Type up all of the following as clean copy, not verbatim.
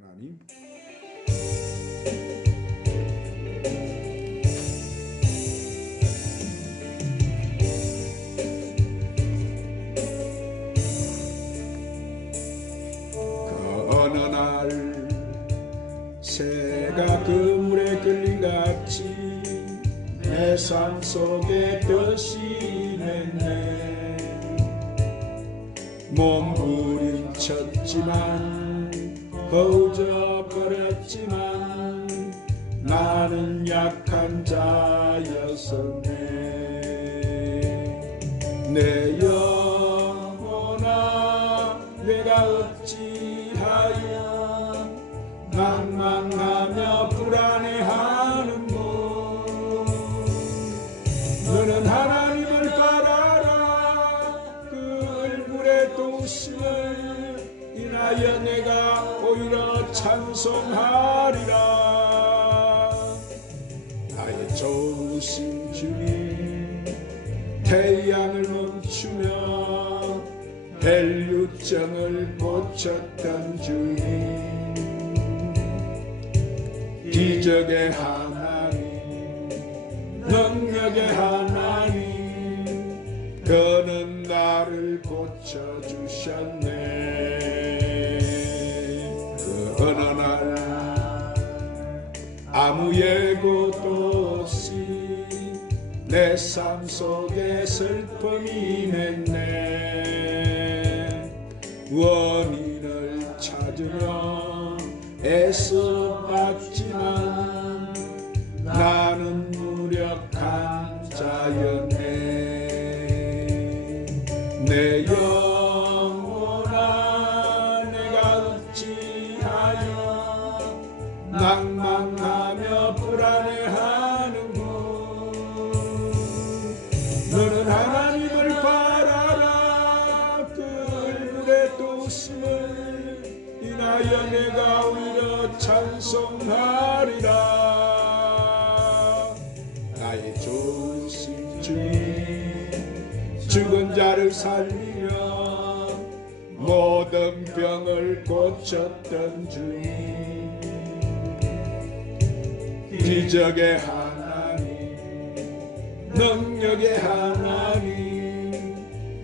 하나님. 그 어느 날 새가 그물에 끌린 같이 내 삶 속에 변신했네. 몸부림쳤지만 허우적거렸지만 나는 약한 자였었네. 내 영혼아 내가 어찌하여 낭망하며 불안해하는고. 너는 하나님을 바라라. 그 얼굴의 도심을 인하여 내가 오히려 찬송하리라. 나의 좋으신 주님, 태양을 멈추며 헬류증을 고쳤던 주님, 기적의 하나님, 능력의 하나님, 그는 나를 고쳐주셨네. 그 어느 날 아무 예고도 없이 내 삶 속에 슬픔이 맺네. 원인을 찾으려 애써봤지만 나는 무력한 자였네. 내 영혼아 내가 어찌하여 낭망하며 불안해하는고. 너는 하나님을 바라라. 그 얼굴의 도심을 인하여 내가 오히려 찬송하리라. 나의 좋으신 주님, 죽은 자를 살리며 모든 병을 고쳤던 주님, 기적의 하나님, 능력의 하나님,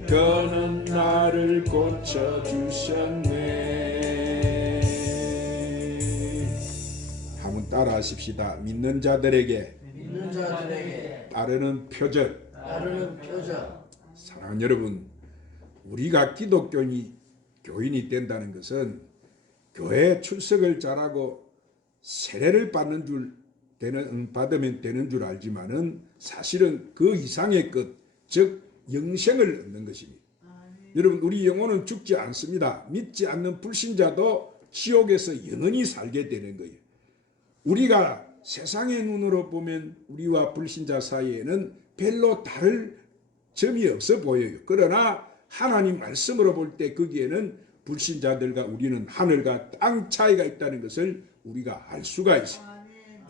그는 나를 고쳐주셨네. 한번 따라 하십시다. 믿는 자들에게 따르는 표적. 사랑하는 여러분, 우리가 교인이 된다는 것은 교회 출석을 잘하고 세례를 받으면 되는 줄 알지만은 사실은 그 이상의 것, 즉 영생을 얻는 것입니다. 여러분, 우리 영혼은 죽지 않습니다. 믿지 않는 불신자도 지옥에서 영원히 살게 되는 거예요. 우리가 세상의 눈으로 보면 우리와 불신자 사이에는 별로 다를 점이 없어 보여요. 그러나 하나님 말씀으로 볼 때 거기에는 불신자들과 우리는 하늘과 땅 차이가 있다는 것을 우리가 알 수가 있어요.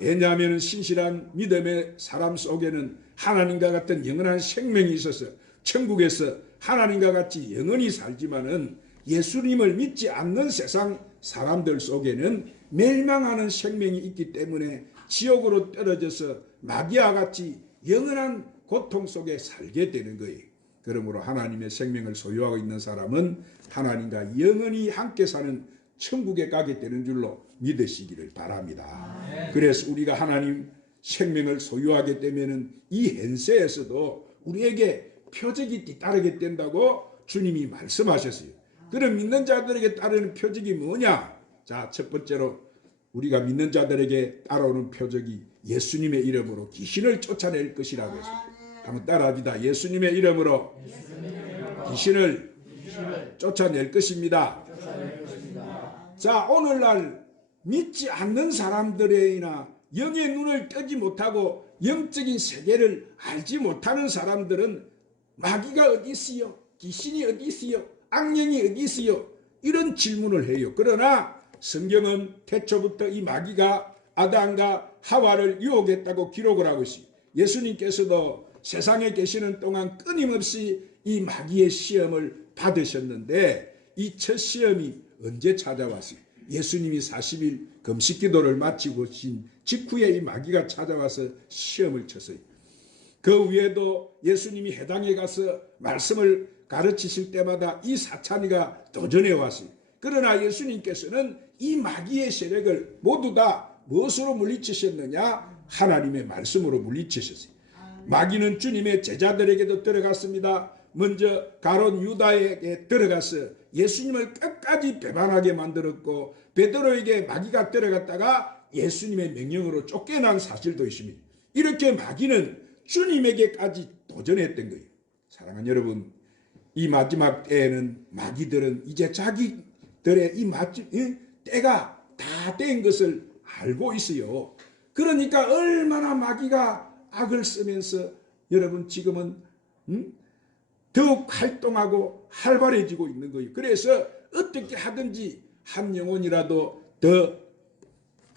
왜냐하면 신실한 믿음의 사람 속에는 하나님과 같은 영원한 생명이 있어서 천국에서 하나님과 같이 영원히 살지만은 예수님을 믿지 않는 세상 사람들 속에는 멸망하는 생명이 있기 때문에 지옥으로 떨어져서 마귀와 같이 영원한 고통 속에 살게 되는 거예요. 그러므로 하나님의 생명을 소유하고 있는 사람은 하나님과 영원히 함께 사는 천국에 가게 되는 줄로 믿으시기를 바랍니다. 그래서 우리가 하나님 생명을 소유하게 되면은 이 현세에서도 우리에게 표적이 뒤따르게 된다고 주님이 말씀하셨어요. 그럼 믿는 자들에게 따르는 표적이 뭐냐? 자, 첫 번째로 우리가 믿는 자들에게 따라오는 표적이 예수님의 이름으로 귀신을 쫓아낼 것이라고 했어요. 한번 따라합니다. 예수님의 이름으로 귀신을 쫓아낼 것입니다. 자, 오늘날 믿지 않는 사람들이나 영의 눈을 뜨지 못하고 영적인 세계를 알지 못하는 사람들은 마귀가 어디 있어요? 귀신이 어디 있어요? 악령이 어디 있어요? 이런 질문을 해요. 그러나 성경은 태초부터 이 마귀가 아담과 하와를 유혹했다고 기록을 하고 있어요. 예수님께서도 세상에 계시는 동안 끊임없이 이 마귀의 시험을 받으셨는데 이 첫 시험이 언제 찾아왔어요? 예수님이 40일 금식 기도를 마치고 신 직후에 이 마귀가 찾아와서 시험을 쳤어요. 그 위에도 예수님이 회당에 가서 말씀을 가르치실 때마다 이 사탄이가 도전해 왔어요. 그러나 예수님께서는 이 마귀의 세력을 모두 다 무엇으로 물리치셨느냐? 하나님의 말씀으로 물리치셨어요. 마귀는 주님의 제자들에게도 들어갔습니다. 먼저 가룟 유다에게 들어가서 예수님을 끝까지 배반하게 만들었고, 베드로에게 마귀가 들어갔다가 예수님의 명령으로 쫓겨난 사실도 있습니다. 이렇게 마귀는 주님에게까지 도전했던 거예요. 사랑하는 여러분, 이 마지막 때에는 마귀들은 이제 자기들의 이 때가 다 된 것을 알고 있어요. 그러니까 얼마나 마귀가 악을 쓰면서 여러분 지금은 더욱 활동하고 활발해지고 있는 거예요. 그래서 어떻게 하든지 한 영혼이라도 더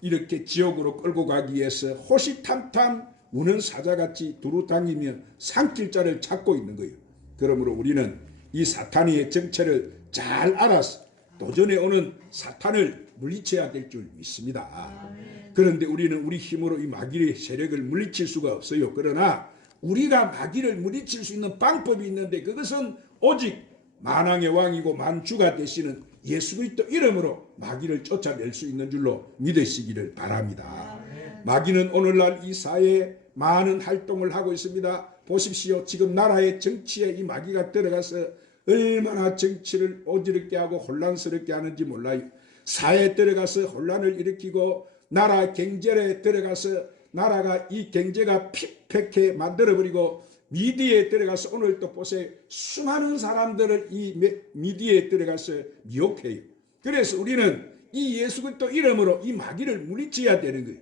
이렇게 지옥으로 끌고 가기 위해서 호시탐탐 우는 사자같이 두루다니며 산길자를 찾고 있는 거예요. 그러므로 우리는 이 사탄의 정체를 잘 알아서 도전에 오는 사탄을 물리쳐야 될 줄 믿습니다. 그런데 우리는 우리 힘으로 이 마귀의 세력을 물리칠 수가 없어요. 그러나 우리가 마귀를 물리칠 수 있는 방법이 있는데, 그것은 오직 만왕의 왕이고 만주가 되시는 예수 그리스도 이름으로 마귀를 쫓아낼 수 있는 줄로 믿으시기를 바랍니다. 마귀는 오늘날 이 사회에 많은 활동을 하고 있습니다. 보십시오. 지금 나라의 정치에 이 마귀가 들어가서 얼마나 정치를 어지럽게 하고 혼란스럽게 하는지 몰라요. 사회에 들어가서 혼란을 일으키고 나라 경제에 들어가서 나라가 이 경제가 핍박해 만들어버리고, 미디어에 들어가서 오늘 또 보세요. 수많은 사람들을 이 미디어에 들어가서 미혹해요. 그래서 우리는 이 예수 그리스도 이름으로 이 마귀를 물리쳐야 되는 거예요.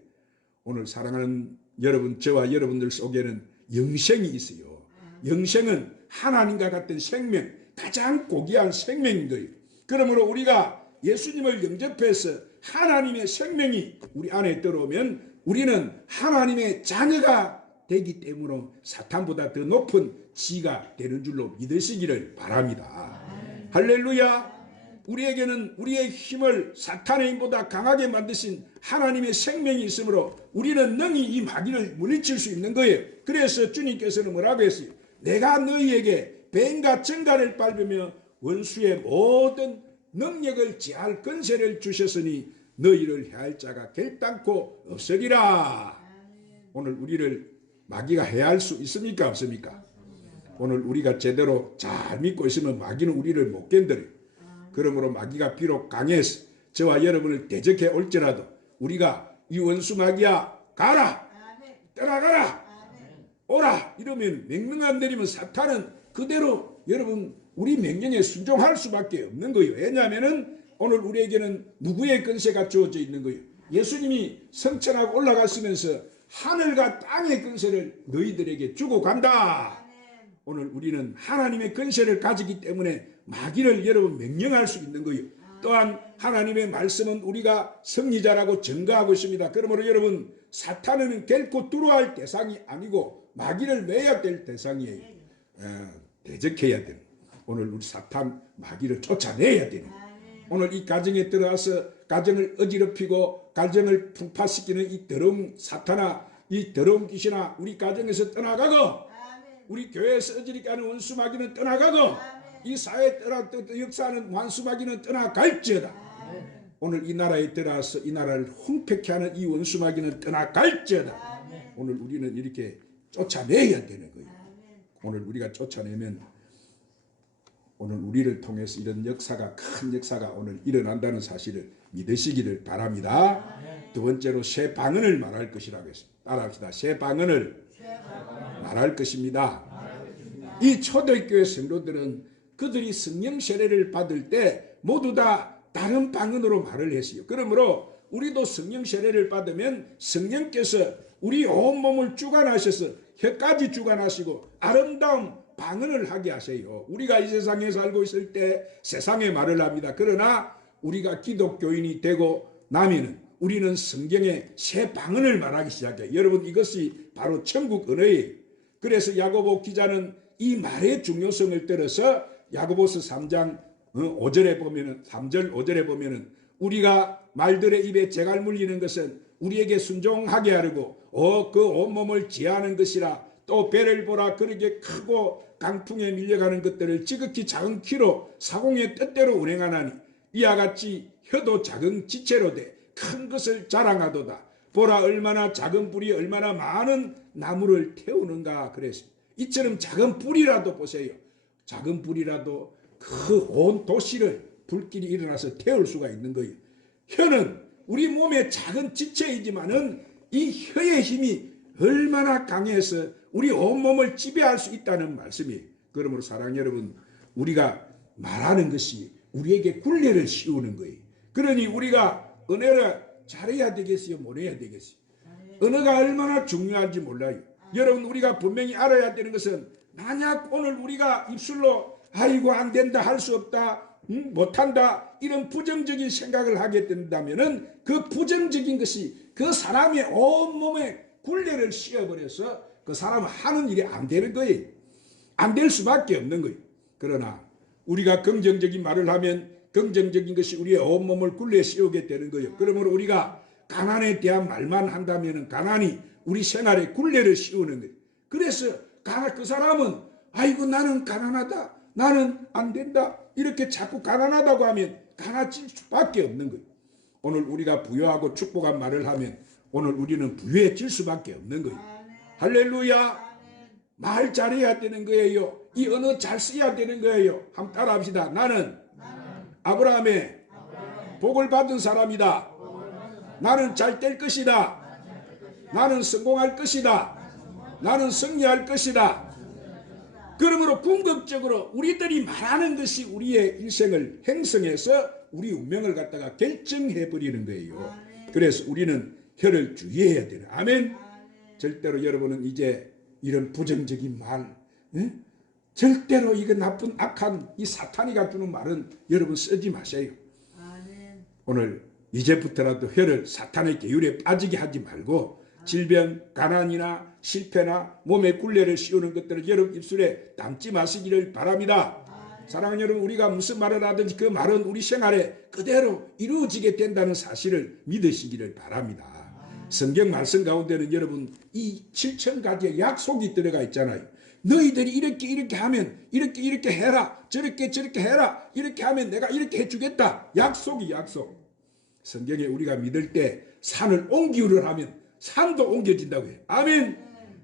오늘 사랑하는 여러분, 저와 여러분들 속에는 영생이 있어요. 영생은 하나님과 같은 생명, 가장 고귀한 생명인 거예요. 그러므로 우리가 예수님을 영접해서 하나님의 생명이 우리 안에 들어오면 우리는 하나님의 자녀가 되기 때문에 사탄보다 더 높은 지가 되는 줄로 믿으시기를 바랍니다. 할렐루야. 우리에게는 우리의 힘을 사탄의 힘보다 강하게 만드신 하나님의 생명이 있으므로 우리는 능히 이 마귀를 물리칠 수 있는 거예요. 그래서 주님께서는 뭐라고 했어요? 내가 너희에게 뱀과 정갈을 밟으며 원수의 모든 능력을 제할 권세를 주셨으니 너희를 해할 자가 결단코 없으리라. 오늘 우리를 마귀가 해할 수 있습니까? 없습니까? 오늘 우리가 제대로 잘 믿고 있으면 마귀는 우리를 못 견뎌요. 그러므로 마귀가 비록 강해서 저와 여러분을 대적해 올지라도 우리가 이 원수 마귀야 가라, 떠나가라, 오라 이러면 명령 안 내리면 사탄은 그대로 여러분 우리 명령에 순종할 수밖에 없는 거예요. 왜냐하면 오늘 우리에게는 누구의 권세가 주어져 있는 거예요? 예수님이 성천하고 올라가시면서 하늘과 땅의 권세를 너희들에게 주고 간다. 오늘 우리는 하나님의 권세를 가지기 때문에 마귀를 여러분 명령할 수 있는 거예요. 또한 하나님의 말씀은 우리가 승리자라고 증거하고 있습니다. 그러므로 여러분 사탄은 결코 두려워할 대상이 아니고 마귀를 매야 될 대상이에요. 대적해야 되는, 오늘 우리 사탄 마귀를 쫓아내야 되는, 오늘 이 가정에 들어와서 가정을 어지럽히고 가정을 풍파시키는 이 더러운 사탄아, 이 더러운 귀신아 우리 가정에서 떠나가고, 우리 교회에서 어지럽게 하는 원수 마귀는 떠나가고, 이 사회에 역사하는 원수 마귀는 떠나갈지어다. 오늘 이 나라에 들어와서 이 나라를 황폐케 하는 이 원수 마귀는 떠나갈지어다. 오늘 우리는 이렇게 쫓아내야 되는 거예요. 오늘 우리가 쫓아내면 오늘 우리를 통해서 이런 역사가, 큰 역사가 오늘 일어난다는 사실을 믿으시기를 바랍니다. 두 번째로 새 방언을 말할 것이라고 했습니다. 따라합시다. 새 방언을 말할 것입니다. 이 초대교회 성도들은 그들이 성령 세례를 받을 때 모두 다 다른 방언으로 말을 했어요. 그러므로 우리도 성령 세례를 받으면 성령께서 우리 온몸을 주관하셔서 혀까지 주관하시고 아름다운 방언을 하게 하세요. 우리가 이 세상에 살고 있을 때 세상의 말을 합니다. 그러나 우리가 기독교인이 되고 나면은 우리는 성경의 새 방언을 말하기 시작해요. 여러분 이것이 바로 천국 언어예요. 그래서 야고보 기자는 이 말의 중요성을 들어서 야고보서 3장 5절에 보면은 3절 5절에 보면은 우리가 말들의 입에 재갈 물리는 것은 우리에게 순종하게 하려고 그 온몸을 지하는 것이라. 또 배를 보라. 그렇게 크고 강풍에 밀려가는 것들을 지극히 작은 키로 사공의 뜻대로 운행하나니 이와 같이 혀도 작은 지체로 돼 큰 것을 자랑하도다. 보라, 얼마나 작은 불이 얼마나 많은 나무를 태우는가 그랬습니다. 이처럼 작은 불이라도 보세요. 작은 불이라도 그 온 도시를 불길이 일어나서 태울 수가 있는 거예요. 혀는 우리 몸의 작은 지체이지만은 이 혀의 힘이 얼마나 강해서 우리 온몸을 지배할 수 있다는 말씀이에요. 그러므로 사랑하는 여러분, 우리가 말하는 것이 우리에게 굴레를 씌우는 거예요. 그러니 우리가 은혜를 잘해야 되겠어요? 못 해야 되겠어요? 언어가 얼마나 중요한지 몰라요. 여러분, 우리가 분명히 알아야 되는 것은 만약 오늘 우리가 입술로 아이고 안 된다, 할 수 없다, 못한다, 이런 부정적인 생각을 하게 된다면 그 부정적인 것이 그 사람의 온몸에 굴레를 씌워버려서 그 사람은 하는 일이 안 되는 거예요. 안 될 수밖에 없는 거예요. 그러나 우리가 긍정적인 말을 하면 긍정적인 것이 우리의 온몸을 굴레 씌우게 되는 거예요. 그러므로 우리가 가난에 대한 말만 한다면 가난이 우리 생활에 굴레를 씌우는 거예요. 그래서 그 사람은 아이고 나는 가난하다, 나는 안 된다, 이렇게 자꾸 가난하다고 하면 가난해질 수밖에 없는 거예요. 오늘 우리가 부유하고 축복한 말을 하면 오늘 우리는 부유해질 수밖에 없는 거예요. 할렐루야. 말 잘해야 되는 거예요. 이 언어 잘 써야 되는 거예요. 한번 따라합시다. 나는 아브라함의 복을 받은 사람이다. 나는 잘 될 것이다. 나는 성공할 것이다. 나는 승리할 것이다. 그러므로 궁극적으로 우리들이 말하는 것이 우리의 인생을 형성해서 우리 운명을 갖다가 결정해버리는 거예요. 그래서 우리는 혀를 주의해야 되는. 아멘. 절대로 여러분은 이제 이런 부정적인 말, 절대로 이거 나쁜 악한 이 사탄이가 주는 말은 여러분 쓰지 마세요. 오늘 이제부터라도 혀를 사탄의 계율에 빠지게 하지 말고 질병, 가난이나 실패나 몸에 굴레를 씌우는 것들을 여러분 입술에 담지 마시기를 바랍니다. 사랑하는 여러분, 우리가 무슨 말을 하든지 그 말은 우리 생활에 그대로 이루어지게 된다는 사실을 믿으시기를 바랍니다. 성경 말씀 가운데는 여러분 이 7,000가지의 약속이 들어가 있잖아요. 너희들이 이렇게 하면 이렇게 해라, 저렇게 해라, 이렇게 하면 내가 이렇게 해주겠다. 약속이 약속. 성경에 우리가 믿을 때 산을 옮기우를 하면 산도 옮겨진다고 해요. 아멘.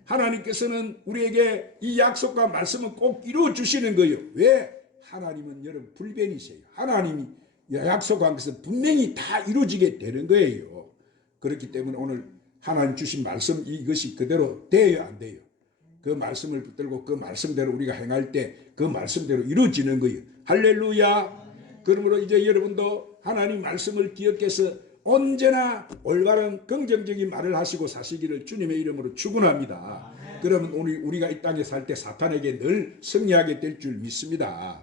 하나님께서는 우리에게 이 약속과 말씀은 꼭 이루어 주시는 거예요. 왜? 하나님은 여러분 불변이세요. 하나님이 약속한 것은 분명히 다 이루어지게 되는 거예요. 그렇기 때문에 오늘 하나님 주신 말씀 이것이 그대로 돼요, 안 돼요? 그 말씀을 붙들고 그 말씀대로 우리가 행할 때 그 말씀대로 이루어지는 거예요. 할렐루야. 그러므로 이제 여러분도 하나님 말씀을 기억해서 언제나 올바른 긍정적인 말을 하시고 사시기를 주님의 이름으로 축원합니다. 그러면 오늘 우리가 이 땅에 살 때 사탄에게 늘 승리하게 될 줄 믿습니다.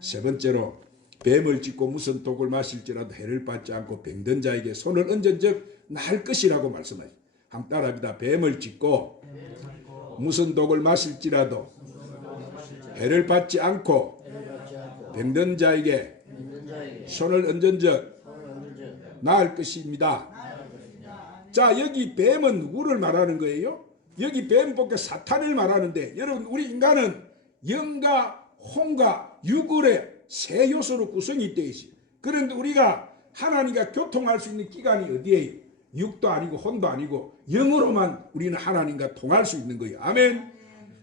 세 번째로 뱀을 짚고 무슨 독을 마실지라도 해를 받지 않고 병든 자에게 손을 얹은 적 나을 것이라고 말씀하시죠. 한번 따라합니다. 뱀을 짚고 무슨 독을 마실지라도 해를 받지 않고 병든 자에게 손을 얹은 적 나을 것입니다. 자, 여기 뱀은 누구를 말하는 거예요? 여기 뱀 복에 사탄을 말하는데, 여러분 우리 인간은 영과 혼과 육을의 세 요소로 구성이 되어 있어요. 그런데 우리가 하나님과 교통할 수 있는 기관이 어디예요? 육도 아니고 혼도 아니고 영으로만 우리는 하나님과 통할 수 있는 거예요. 아멘.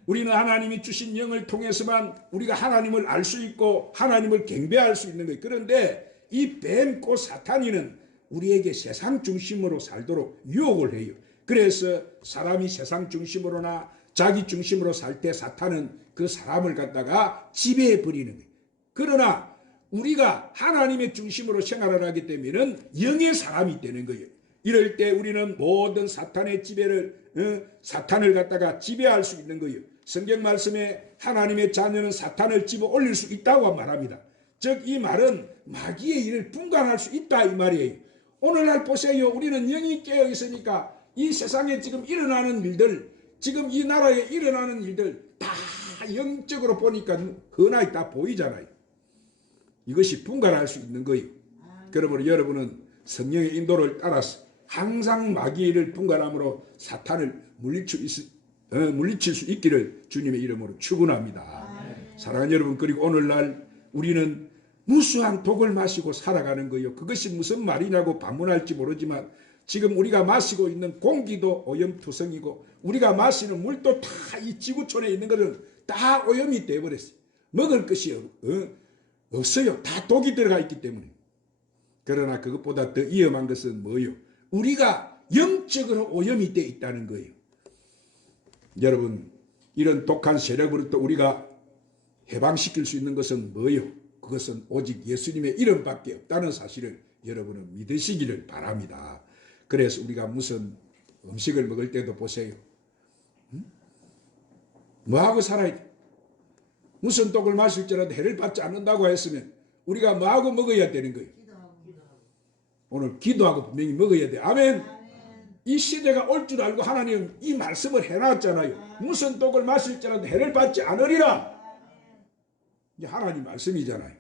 우리는 하나님이 주신 영을 통해서만 우리가 하나님을 알 수 있고 하나님을 경배할 수 있는 거예요. 그런데 이 뱀 곧 사탄이는 우리에게 세상 중심으로 살도록 유혹을 해요. 그래서 사람이 세상 중심으로나 자기 중심으로 살 때 사탄은 그 사람을 갖다가 지배해 버리는 거예요. 그러나 우리가 하나님의 중심으로 생활을 하기 때문에 영의 사람이 되는 거예요. 이럴 때 우리는 모든 사탄의 지배를 사탄을 갖다가 지배할 수 있는 거예요. 성경 말씀에 하나님의 자녀는 사탄을 집어 올릴 수 있다고 말합니다. 즉 이 말은 마귀의 일을 분간할 수 있다 이 말이에요. 오늘날 보세요. 우리는 영이 깨어 있으니까 이 세상에 지금 일어나는 일들, 지금 이 나라에 일어나는 일들 다 영적으로 보니까 흔하게 다 보이잖아요. 이것이 분간할 수 있는 거예요. 그러므로 여러분은 성령의 인도를 따라서 항상 마귀를 분간함으로 사탄을 물리칠 수 있기를 주님의 이름으로 축원합니다. 사랑하는 여러분, 그리고 오늘날 우리는 무수한 독을 마시고 살아가는 거예요. 그것이 무슨 말이냐고 반문할지 모르지만 지금 우리가 마시고 있는 공기도 오염투성이고 우리가 마시는 물도 다 이 지구촌에 있는 것은 다 오염이 되어버렸어요. 먹을 것이 없어요. 다 독이 들어가 있기 때문에. 그러나 그것보다 더 위험한 것은 뭐예요? 우리가 영적으로 오염이 되어 있다는 거예요. 여러분, 이런 독한 세력으로부터 우리가 해방시킬 수 있는 것은 뭐예요? 그것은 오직 예수님의 이름밖에 없다는 사실을 여러분은 믿으시기를 바랍니다. 그래서 우리가 무슨 음식을 먹을 때도 보세요. 뭐하고 살아야 돼? 무슨 독을 마실지라도 해를 받지 않는다고 했으면 우리가 뭐하고 먹어야 되는 거예요? 오늘 기도하고 분명히 먹어야 돼. 아멘. 이 시대가 올 줄 알고 하나님 이 말씀을 해놨잖아요. 무슨 독을 마실지라도 해를 받지 않으리라. 이게 하나님 말씀이잖아요.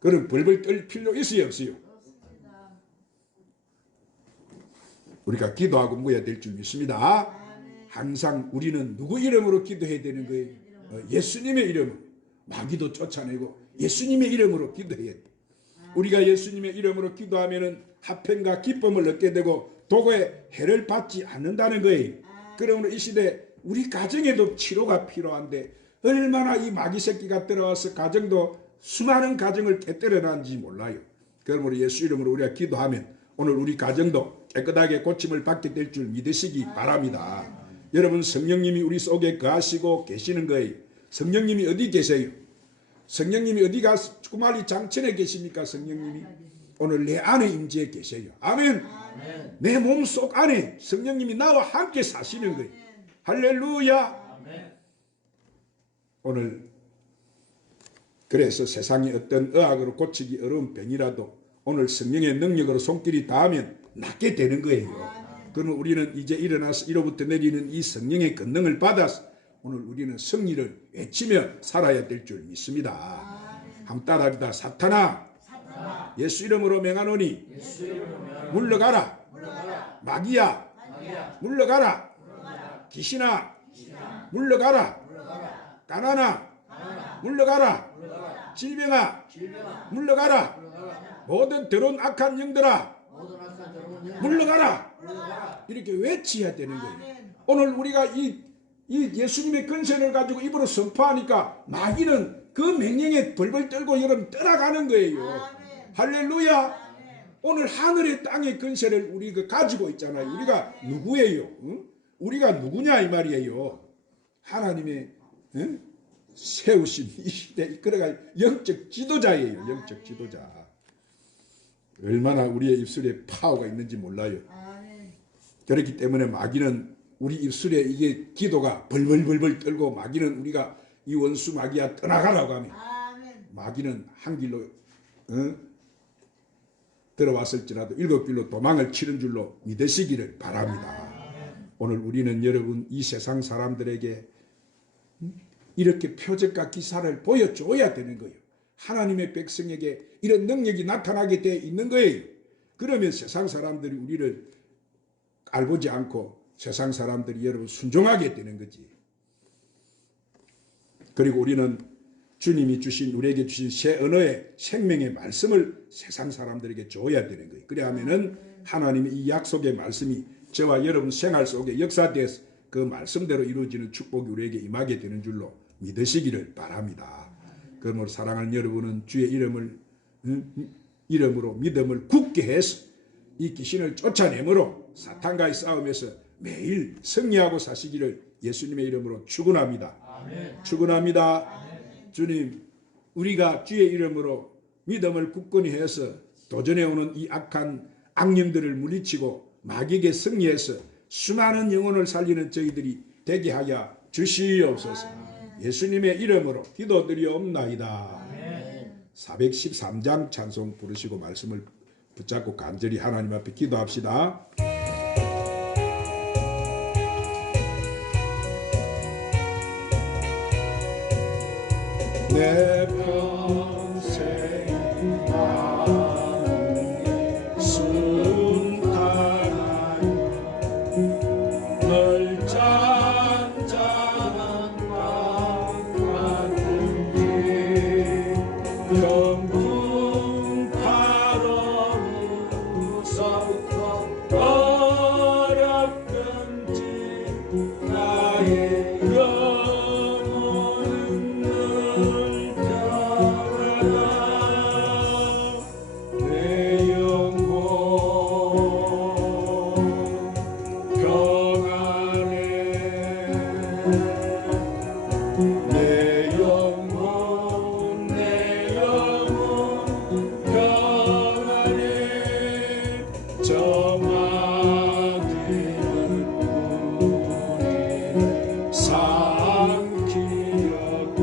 그럼 벌벌 떨 필요 있어요, 없어요? 우리가 기도하고 먹어야 될 줄 믿습니다. 항상 우리는 누구 이름으로 기도해야 되는 거예요? 예수님의 이름으로. 마귀도 쫓아내고 예수님의 이름으로 기도해야 돼. 우리가 예수님의 이름으로 기도하면은 화평과 기쁨을 얻게 되고 독의 해를 받지 않는다는 거예요. 그러므로 이 시대 우리 가정에도 치료가 필요한데 얼마나 이 마귀 새끼가 들어와서 가정도 수많은 가정을 깨뜨려놨는지 몰라요. 그러므로 예수 이름으로 우리가 기도하면 오늘 우리 가정도 깨끗하게 고침을 받게 될 줄 믿으시기 바랍니다. 여러분, 성령님이 우리 속에 거하시고 계시는 거예요. 성령님이 어디 계세요? 성령님이 어디 가서 주말이 장천에 계십니까? 성령님이 오늘 내 안에 임재해 계세요. 아멘. 내 몸속 안에 성령님이 나와 함께 사시는 거예요. 할렐루야. 오늘 그래서 세상에 어떤 의학으로 고치기 어려운 병이라도 오늘 성령의 능력으로 손길이 닿으면 낫게 되는 거예요. 그러면 우리는 이제 일어나서 이로부터 내리는 이 성령의 권능을 받아서 오늘 우리는 승리를 외치며 살아야 될 줄 믿습니다. 한번 따라합니다. 사탄아, 예수 이름으로 명하노니 물러가라. 마귀야, 물러가라. 귀신아, 물러가라. 가난아, 물러가라. 질병아, 물러가라. 모든 더러운 악한 영들아, 물러가라. 이렇게 외쳐야 되는 거예요. 오늘 우리가 이 예수님의 권세를 가지고 입으로 선포하니까 마귀는 그 명령에 벌벌 떨고 여러분 떠나가는 거예요. 할렐루야. 오늘 하늘의 땅의 권세를 우리가 가지고 있잖아요. 우리가 누구예요? 응? 우리가 누구냐 이 말이에요. 하나님의 세우신 이 시대 이끌어갈 영적 지도자예요. 영적 지도자. 얼마나 우리의 입술에 파워가 있는지 몰라요. 그렇기 때문에 마귀는 우리 입술에 이게 기도가 벌벌벌벌 떨고 마귀는 우리가 이 원수 마귀야 떠나가라고 하면 마귀는 한 길로 들어왔을지라도 일곱 길로 도망을 치는 줄로 믿으시기를 바랍니다. 오늘 우리는 여러분 이 세상 사람들에게 이렇게 표적과 기사를 보여줘야 되는 거예요. 하나님의 백성에게 이런 능력이 나타나게 되어 있는 거예요. 그러면 세상 사람들이 우리를 알보지 않고 세상 사람들이 여러분 순종하게 되는 거지. 그리고 우리는 주님이 주신 우리에게 주신 새 언어의 생명의 말씀을 세상 사람들에게 줘야 되는 거예요. 그래 하면은 하나님의 이 약속의 말씀이 저와 여러분 생활 속에 역사돼서 그 말씀대로 이루어지는 축복이 우리에게 임하게 되는 줄로 믿으시기를 바랍니다. 그러므로 사랑하는 여러분은 주의 이름으로 믿음을 굳게 해서 이 귀신을 쫓아내므로 사탄과의 싸움에서 매일 승리하고 사시기를 예수님의 이름으로 축원합니다. 축원합니다. 주님, 우리가 주의 이름으로 믿음을 굳건히 해서 도전해오는 이 악한 악령들을 물리치고 마귀에게 승리해서 수많은 영혼을 살리는 저희들이 되게 하여 주시옵소서. 예수님의 이름으로 기도드리옵나이다. 413장 찬송 부르시고 말씀을 붙잡고 간절히 하나님 앞에 기도합시다. 내 평생 나는 예수 어려서부터 어렵든지 나의 영혼은 늘 평안하다. 내 영혼 평안해. 내 영혼 평안해. 저 마귀는 우리 삼키려고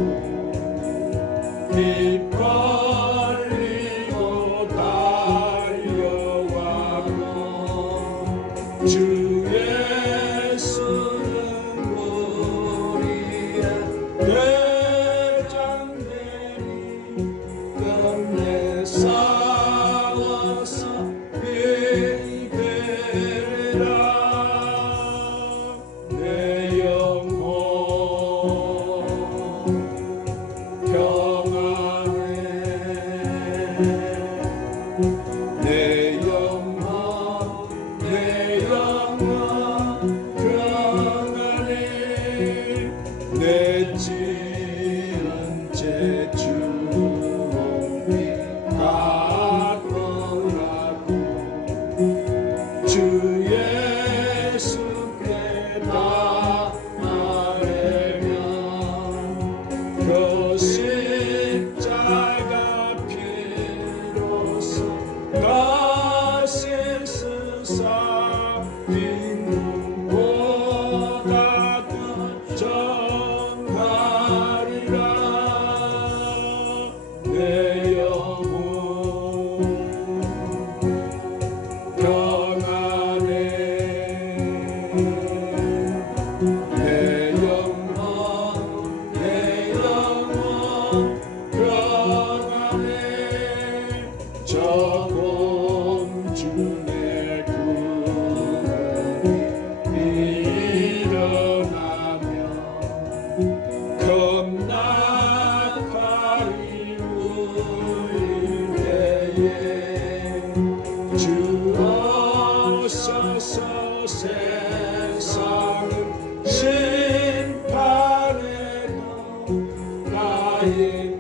빗발리고 달려와도 주 예수는 우리의 대장되니 끝내 싸워서 이기리라. 내 영혼 평안해. 내 영혼 평안해. 내 지은 죄 주옵니 갚으라고 주 예수께 다 말하면 그 십자가 피로써 다시 쓰사 빈눈보다 더 정하리라. 내 영혼 평안해. 내 영혼 평안해. 저 공중의 구름이 일어나며 겁나팔이 울릴 때에 주 오셔서 세상을 심판해도 나의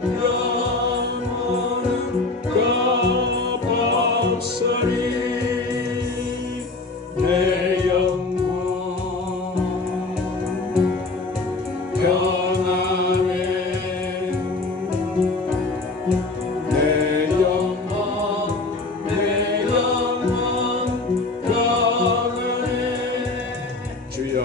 영혼은 겁없으리. 내 영혼 평안해. 내 영혼 평안해. 주여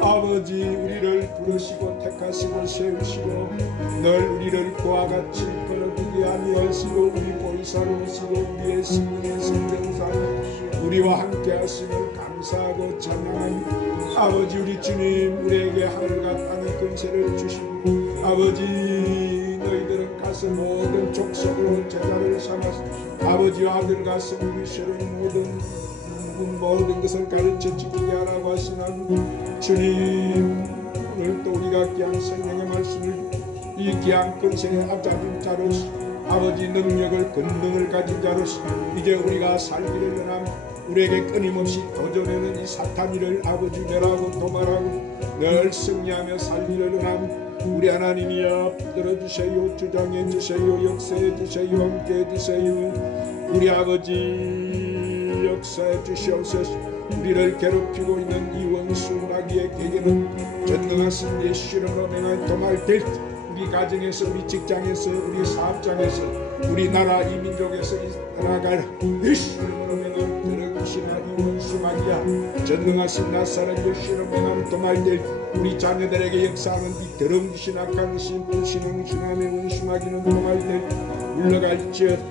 아버지 우리를 부르시고 택하시고 세우시고 늘 우리를 그와 같이 거룩하게 아니하시고 우리 보이사로우시고 우리의 신분의 성경사로 우리와 함께 하심을 감사하고 찬양합니다. 아버지 우리 주님 우리에게 하늘과 땅의 권세를 주시고 아버지 너희들은 가서 모든 족속으로 제자를 삼아서 아버지와 아들과 성령의 새로운 모든 것을 가르쳐 지키게 하라고 하시나니 주님 오늘 또 우리가 귀한 성령의 말씀을 이 귀한 권세에 앞잡은 자로서 아버지 능력을 권능을 가진 자로서 이제 우리가 살기를 원함 우리에게 끊임없이 도전하는 이 사탄이를 아버지 멸하고 도말하고 늘 승리하며 살기를 원함 우리 하나님이여 붙들어주세요. 주장해주세요. 역사해주세요. 함께해주세요. 우리 아버지 역사해주시옵소서. 우리를 괴롭히고 있는 이 원수 마귀의 계계는 전능하신 예수로 명한 도말될 우리 가정에서 우리 직장에서 우리 사업장에서 우리나라 이 민족에서 나아갈 예수로 명한 들어오시나 이 원수 마귀야 전능하신 나사렛 예수로 명한 도말될 우리 자녀들에게 역사하는 이 더러운짓이 악한 것이 불신앙 신앙의 원수 마귀는 도말될 물러갈지어다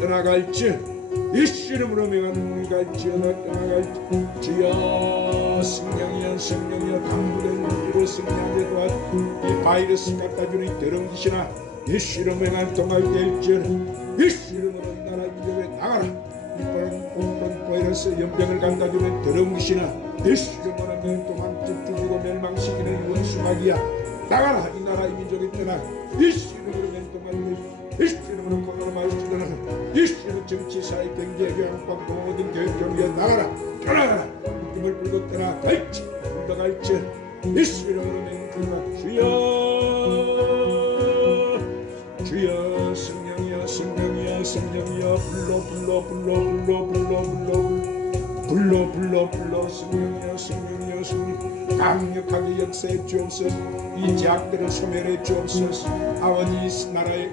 떠나갈지어다 예수 이름으로 명하는 우리 갈지어다 떠나갈지어다 주여 성령이여 성령이여 당부된 우리를 승리하게 도와 이 바이러스 갖다주는 이 더러운 짓이나 예수 이름으로 명한 도말될지어다 예수 이름으로 이 나라 민족에 나가라 이 바이러스 연병을 갖다주는 더러운 짓이나 예수 이름으로 명한 도망쳐 죽이고 멸망시키는 원수 마귀야 나가라. 이 나라 이 민족이 떠나. 예수 이름으로 맹동한 예수 이름으로 코로나 바이러스 떠나라. 예수 이름으로 정치 사회 경제 교육과 모든 교육 경제 나가라. 떠나가라. 묶음을 풀고 떠나 갈지 물러갈지 예수 이름으로 맹동한 주여 성령이여 성령이여 성령이여 불러 성령이여 성령이여 성령 강력하게 역사해 주옵소서. 이 제약들을 소멸해 주옵소서. 아버지 나라의